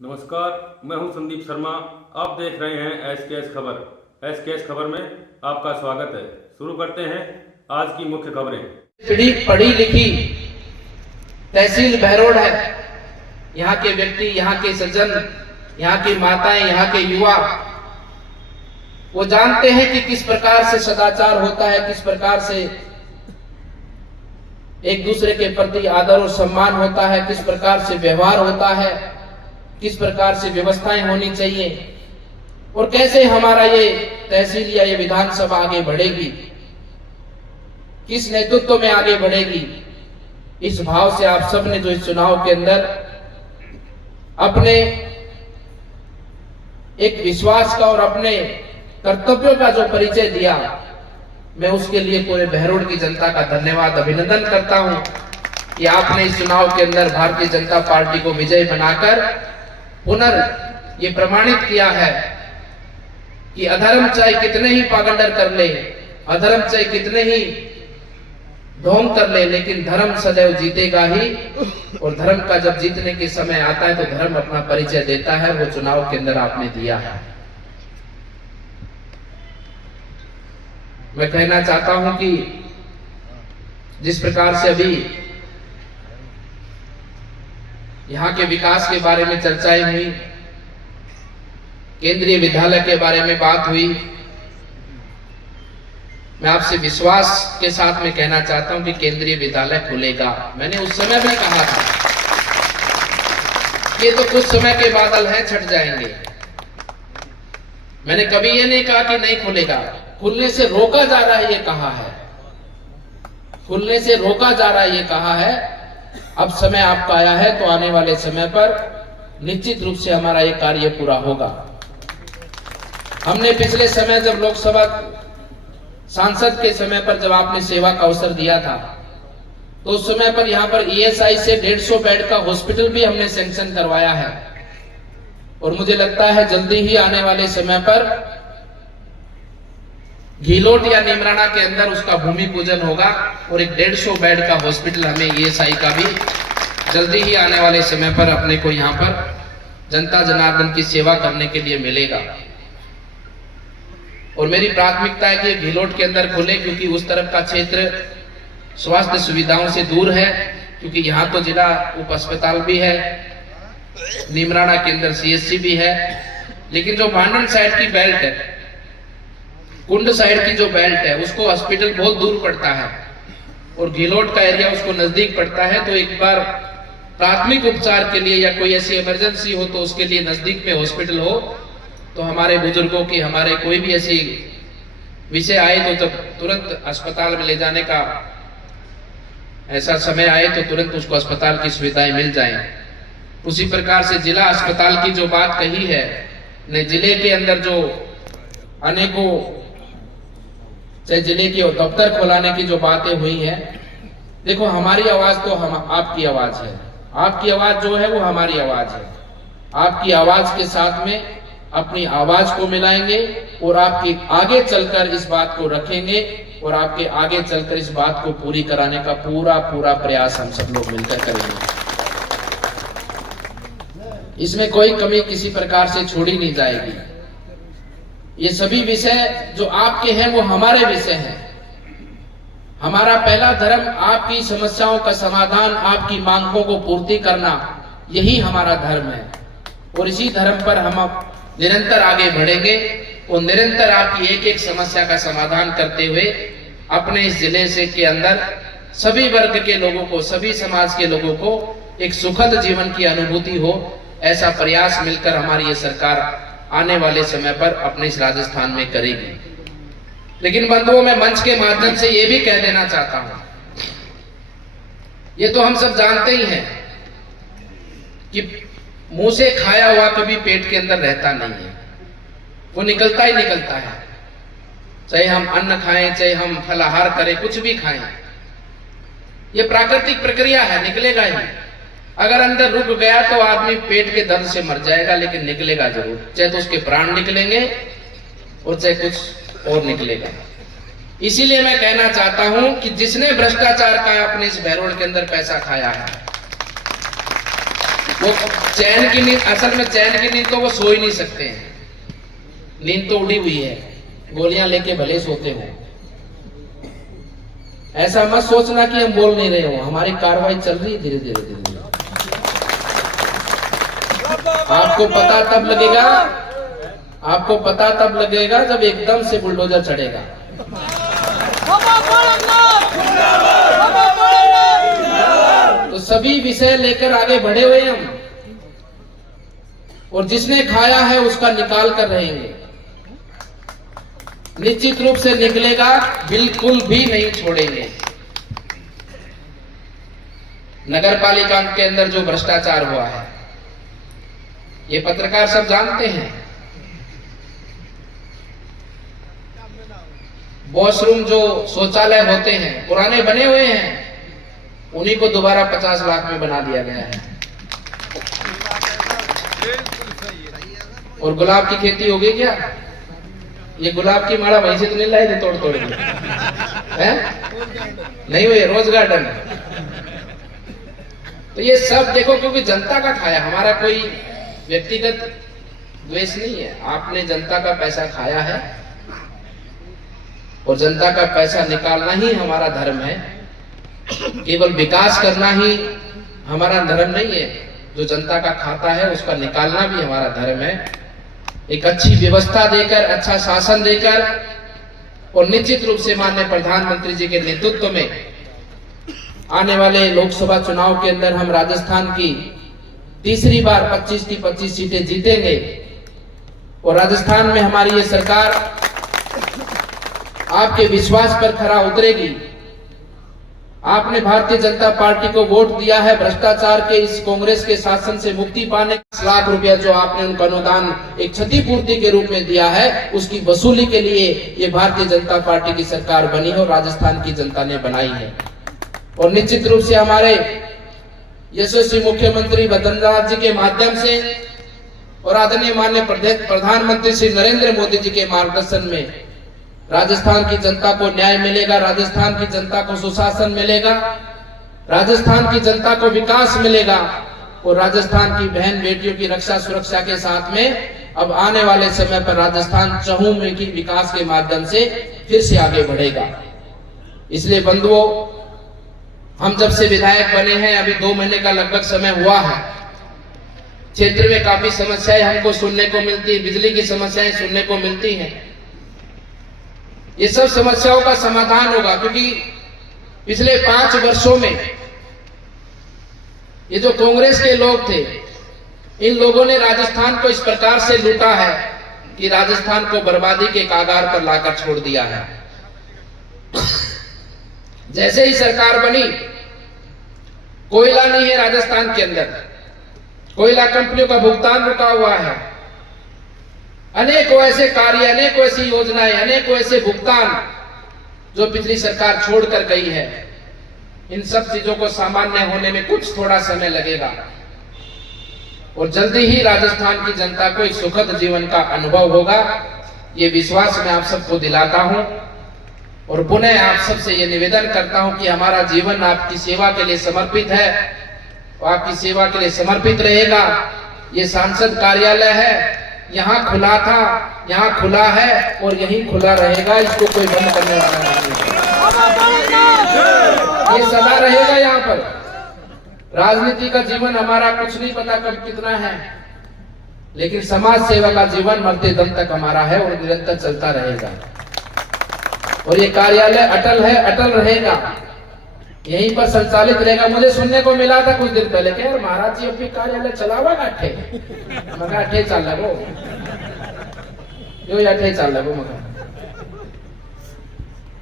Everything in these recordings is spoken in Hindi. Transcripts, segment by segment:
नमस्कार, मैं हूं संदीप शर्मा। आप देख रहे हैं एसकेएस खबर। एसकेएस खबर में आपका स्वागत है। शुरू करते हैं आज की मुख्य खबरें। पढ़ी लिखी तहसील बहरोड है। यहाँ के व्यक्ति, यहाँ के सज्जन, यहाँ की माताएं, यहाँ के युवा वो जानते हैं कि किस प्रकार से सदाचार होता है, किस प्रकार से एक दूसरे के प्रति आदर और सम्मान होता है, किस प्रकार से व्यवहार होता है, किस प्रकार से व्यवस्थाएं होनी चाहिए और कैसे हमारा ये तहसील या ये विधानसभा आगे बढ़ेगी, किस नेतृत्व में आगे बढ़ेगी। इस भाव से आप सबने जो इस चुनाव के अंदर अपने एक विश्वास का और अपने कर्तव्यों का जो परिचय दिया, मैं उसके लिए पूरे बहरोड की जनता का धन्यवाद अभिनंदन करता हूं कि आपने इस चुनाव के अंदर भारतीय जनता पार्टी को विजय बनाकर ये प्रमाणित किया है कि अधर्म चाहे कितने ही पागंडर कर ले, अधर्म चाहे कितने ही ढोंग कर ले, लेकिन धर्म सदैव जीतेगा ही। और धर्म का जब जीतने के समय आता है तो धर्म अपना परिचय देता है। वो चुनाव के अंदर आपने दिया है। मैं कहना चाहता हूं कि जिस प्रकार से अभी यहाँ के विकास के बारे में चर्चाएं हुई, केंद्रीय विद्यालय के बारे में बात हुई, मैं आपसे विश्वास के साथ में कहना चाहता हूं कि केंद्रीय विद्यालय खुलेगा। मैंने उस समय भी कहा था ये तो कुछ समय के बादल हैं, छट जाएंगे। मैंने कभी ये नहीं कहा कि नहीं खुलेगा। खुलने से रोका जा रहा है ये कहा है, खुलने से रोका जा रहा है ये कहा है। अब समय आपका आया है तो आने वाले समय पर निश्चित रूप से हमारा ये कार्य पूरा होगा। हमने पिछले समय जब लोकसभा सांसद के समय पर जब आपने सेवा का अवसर दिया था तो उस समय पर यहाँ पर ईएसआई से 150 बेड का हॉस्पिटल भी हमने सैंक्शन करवाया है। और मुझे लगता है जल्दी ही आने वाले समय पर घीलोट या निमराना के अंदर उसका भूमि पूजन होगा और एक 150 बेड का हॉस्पिटल हमें ईएसआई का भी जल्दी ही आने वाले समय पर अपने को यहाँ पर जनता जनार्दन की सेवा करने के लिए मिलेगा। और मेरी प्राथमिकता है कि घीलोट के अंदर खुले, क्योंकि उस तरफ का क्षेत्र स्वास्थ्य सुविधाओं से दूर है, क्योंकि यहाँ तो जिला उप अस्पताल भी है, निमराना के अंदर सीएससी भी है, लेकिन जो भांडन साइड की बेल्ट है, कुंड साइड की जो बेल्ट है, उसको हॉस्पिटल बहुत दूर पड़ता है और घीलोट का एरिया उसको नजदीक पड़ता है। तो एक बार प्राथमिक उपचार के लिए या कोई ऐसी इमरजेंसी हो तो उसके लिए नजदीक में हॉस्पिटल हो, तो हमारे बुजुर्गों की, हमारे कोई भी ऐसी विषय आए तो जब तुरंत अस्पताल में ले जाने का ऐसा समय आए तो तुरंत उसको अस्पताल की सुविधाएं मिल जाएं। उसी प्रकार से जिला अस्पताल की जो बात कही है, ने जिले के अंदर जो अनेकों चाहे जिले के दफ्तर खोलाने की जो बातें हुई है, देखो हमारी आवाज तो हम आपकी आवाज है, आपकी आवाज जो है वो हमारी आवाज है। आपकी आवाज के साथ में अपनी आवाज को मिलाएंगे और आपके आगे चलकर इस बात को रखेंगे और आपके आगे चलकर इस बात को पूरी कराने का पूरा प्रयास हम सब लोग मिलकर करेंगे। इसमें कोई कमी किसी प्रकार से छोड़ी नहीं जाएगी। ये सभी विषय जो आपके हैं वो हमारे विषय हैं। हमारा पहला धर्म आपकी समस्याओं का समाधान, आपकी मांगों को पूर्ति करना, यही हमारा धर्म है। और इसी धर्म पर हम निरंतर आगे बढ़ेंगे और निरंतर आपकी एक एक समस्या का समाधान करते हुए अपने इस जिले से के अंदर सभी वर्ग के लोगों को, सभी समाज के लोगों को एक सुखद जीवन की अनुभूति हो, ऐसा प्रयास मिलकर हमारी ये सरकार आने वाले समय पर अपने इस राजस्थान में करेगी। लेकिन बंधुओं, मैं मंच के माध्यम से ये भी कह देना चाहता हूं, ये तो हम सब जानते ही हैं कि मुंह से खाया हुआ कभी पेट के अंदर रहता नहीं है, वो निकलता ही निकलता है। चाहे हम अन्न खाएं, चाहे हम फलाहार करें, कुछ भी खाएं, ये प्राकृतिक प्रक्रिया है, निकलेगा ही। अगर अंदर रुक गया तो आदमी पेट के दर्द से मर जाएगा, लेकिन निकलेगा जरूर, चाहे तो उसके प्राण निकलेंगे और चाहे कुछ और निकलेगा। इसीलिए मैं कहना चाहता हूं कि जिसने भ्रष्टाचार का अपने इस बहरोड के अंदर पैसा खाया है, वो चैन की नींद, असल में चैन की नींद तो वो सो ही नहीं सकते हैं, नींद तो उड़ी हुई है, गोलियां लेके भले सोते हो। ऐसा मत सोचना कि हम बोल नहीं रहे हो, हमारी कार्रवाई चल रही है धीरे धीरे धीरे धीरे। आपको पता तब लगेगा जब एकदम से बुलडोजर चढ़ेगा। तो सभी विषय लेकर आगे बढ़े हुए हम, और जिसने खाया है उसका निकाल कर रहेंगे, निश्चित रूप से निकलेगा, बिल्कुल भी नहीं छोड़ेंगे। नगर पालिका के अंदर जो भ्रष्टाचार हुआ है, ये पत्रकार सब जानते हैं। वॉशरूम जो शौचालय होते हैं पुराने बने हुए हैं, उन्हीं को दोबारा 50 लाख में बना दिया गया है। और गुलाब की खेती हो गई क्या? ये गुलाब की माला वहीं से तो नहीं लाए थे तोड़ तोड़ के, हैं? नहीं हुई, रोज गार्डन। तो ये सब देखो, क्योंकि जनता का खाया, हमारा कोई व्यक्तिगत द्वेष नहीं है। आपने जनता का पैसा खाया है, और जनता का पैसा निकालना ही हमारा धर्म है। केवल विकास करना ही हमारा धर्म नहीं है, जो जनता का खाता है उसका निकालना भी हमारा धर्म है। एक अच्छी व्यवस्था देकर, अच्छा शासन देकर, और निश्चित रूप से माननीय प्रधानमंत्री जी के नेतृत्व में आने वाले लोकसभा चुनाव के अंदर हम राजस्थान की तीसरी बार 25 की 25 सीटें जीतेंगे, और राजस्थान में हमारी ये सरकार आपके विश्वास पर खरा उतरेगी। आपने भारतीय जनता पार्टी को वोट दिया है भ्रष्टाचार के इस कांग्रेस के शासन से मुक्ति पाने। 10 लाख रुपया जो आपने उनको अनुदान एक क्षतिपूर्ति के रूप में दिया है, उसकी वसूली के लिए ये भारतीय जनता पार्टी की सरकार बनी है, और राजस्थान की जनता ने बनाई है। और निश्चित रूप से हमारे यशस्वी मुख्यमंत्री बद्रीनाथ जी के माध्यम से, और आदरणीय माननीय प्रधानमंत्री श्री नरेंद्र मोदी जी के मार्गदर्शन में राजस्थान की जनता को न्याय मिलेगा, राजस्थान की जनता को सुशासन मिलेगा, राजस्थान की जनता को विकास मिलेगा, और राजस्थान की बहन बेटियों की रक्षा सुरक्षा के साथ में अब आने वाले समय पर राजस्थान चहुमुखी विकास के माध्यम से फिर से आगे बढ़ेगा। इसलिए बंधुओं, हम जब से विधायक बने हैं, अभी 2 महीने का लगभग समय हुआ है, क्षेत्र में काफी समस्याएं हमको सुनने को मिलती है, बिजली की समस्याएं सुनने को मिलती हैं। ये सब समस्याओं का समाधान होगा, क्योंकि पिछले 5 वर्षों में ये जो कांग्रेस के लोग थे, इन लोगों ने राजस्थान को इस प्रकार से लूटा है कि राजस्थान को बर्बादी के कागार पर लाकर छोड़ दिया है। जैसे ही सरकार बनी, कोयला नहीं है राजस्थान के अंदर, कोयला कंपनियों का भुगतान रुका हुआ है। अनेकों ऐसे कार्य, अनेकों ऐसी योजनाएं, अनेकों ऐसे भुगतान जो पिछली सरकार छोड़कर गई है, इन सब चीजों को सामान्य होने में कुछ थोड़ा समय लगेगा, और जल्दी ही राजस्थान की जनता को एक सुखद जीवन का अनुभव होगा। ये विश्वास मैं आप सबको दिलाता हूं, और पुनः आप सबसे ये निवेदन करता हूं कि हमारा जीवन आपकी सेवा के लिए समर्पित है, और आपकी सेवा के लिए समर्पित रहेगा। ये सांसद कार्यालय है, यहाँ खुला था, यहाँ खुला है, और यहीं खुला रहेगा, इसको कोई बंद करने वाला नहीं है। ये सदा रहेगा यहाँ पर। राजनीति का जीवन हमारा कुछ नहीं पता कब कितना है, लेकिन समाज सेवा का जीवन मरते दम तक हमारा है, और निरंतर चलता रहेगा। और ये कार्यालय अटल है, अटल रहेगा, यहीं पर संचालित रहेगा। मुझे सुनने को मिला था कुछ दिन पहले, क्या महाराज जी अपनी कार्यालय चलावा अठे, मगर अठे चाल लगो, यो अठे चाल लगो मगर।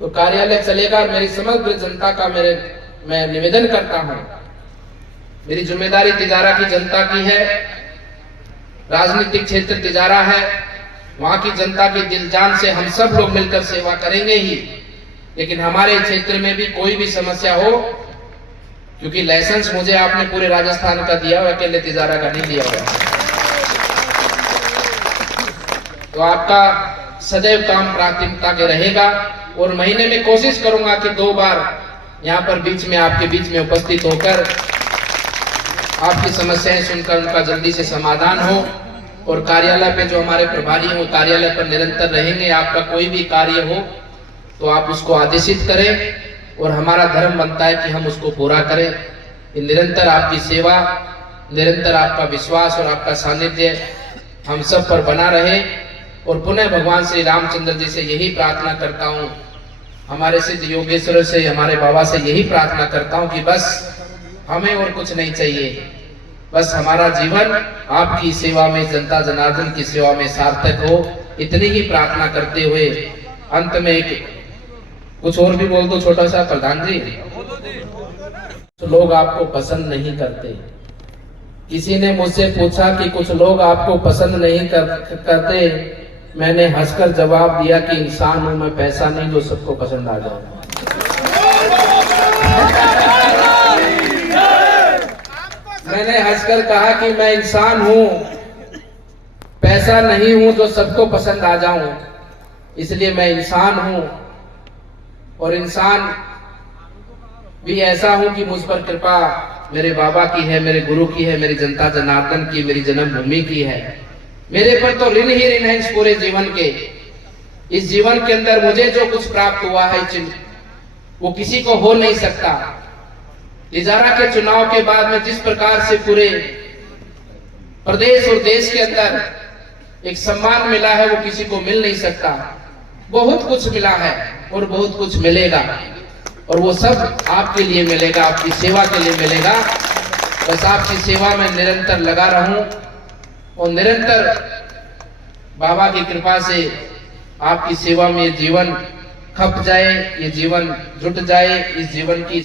तो कार्यालय चलेगा। मेरी समग्र जनता का मैं निवेदन करता हूं, मेरी जिम्मेदारी तिजारा की जनता की है, राजनीतिक क्षेत्र तिजारा है, वहां की जनता की दिल जान से हम सब लोग मिलकर सेवा करेंगे ही। लेकिन हमारे क्षेत्र में भी कोई भी समस्या हो, क्योंकि लाइसेंस मुझे आपने पूरे राजस्थान का दिया हुआ, अकेले तिजारा का नहीं दिया हुआ, तो आपका सदैव काम प्राथमिकता के रहेगा। और महीने में कोशिश करूंगा कि 2 बार यहाँ पर बीच में आपके बीच में उपस्थित होकर आपकी समस्याएं सुनकर उनका जल्दी से समाधान हो। और कार्यालय पे जो हमारे प्रभारी हैं वो कार्यालय पर निरंतर रहेंगे। आपका कोई भी कार्य हो तो आप उसको आदेशित करें और हमारा धर्म बनता है कि हम उसको पूरा करें। निरंतर आपकी सेवा, निरंतर आपका विश्वास और आपका सानिध्य हम सब पर बना रहे। और पुनः भगवान श्री रामचंद्र जी से यही प्रार्थना करता हूँ, हमारे सिद्ध योगेश्वर से, हमारे बाबा से यही प्रार्थना करता हूँ कि बस हमें और कुछ नहीं चाहिए, बस हमारा जीवन आपकी सेवा में, जनता जनार्दन की सेवा में सार्थक हो। इतनी ही प्रार्थना करते हुए अंत में एक कुछ और भी बोल दो छोटा सा प्रधान जी। तो लोग आपको पसंद नहीं करते। किसी ने मुझसे पूछा कि कुछ लोग आपको पसंद नहीं करते। मैंने हंसकर जवाब दिया कि इंसान हूं मैं, पैसा नहीं जो सबको पसंद आ जाए। मैंने हंसकर कहा कि मैं इंसान हूं, पैसा नहीं हूं जो सबको पसंद आ जाऊं। इसलिए मैं इंसान हूं और इंसान भी ऐसा हूं कि मुझ पर कृपा मेरे बाबा की है, मेरे गुरु की है, मेरी जनता जनार्दन की, मेरी जन्मभूमि की है। मेरे पर तो ऋण ही ऋण है इस पूरे जीवन के। इस जीवन के अंदर मुझे जो कुछ प्राप्त हुआ है वो किसी को हो नहीं सकता। इजारा के चुनाव के बाद में जिस प्रकार से पूरे प्रदेश और देश के अंदर एक सम्मान मिला है वो किसी को मिल नहीं सकता। बहुत कुछ मिला है और बहुत कुछ मिलेगा और वो सब आपके लिए मिलेगा, आपकी सेवा के लिए मिलेगा। बस आपकी सेवा में निरंतर लगा रहूं और निरंतर बाबा की कृपा से आपकी सेवा में ये जीवन खप जाए, ये जीवन जुट जाए। इस जीवन की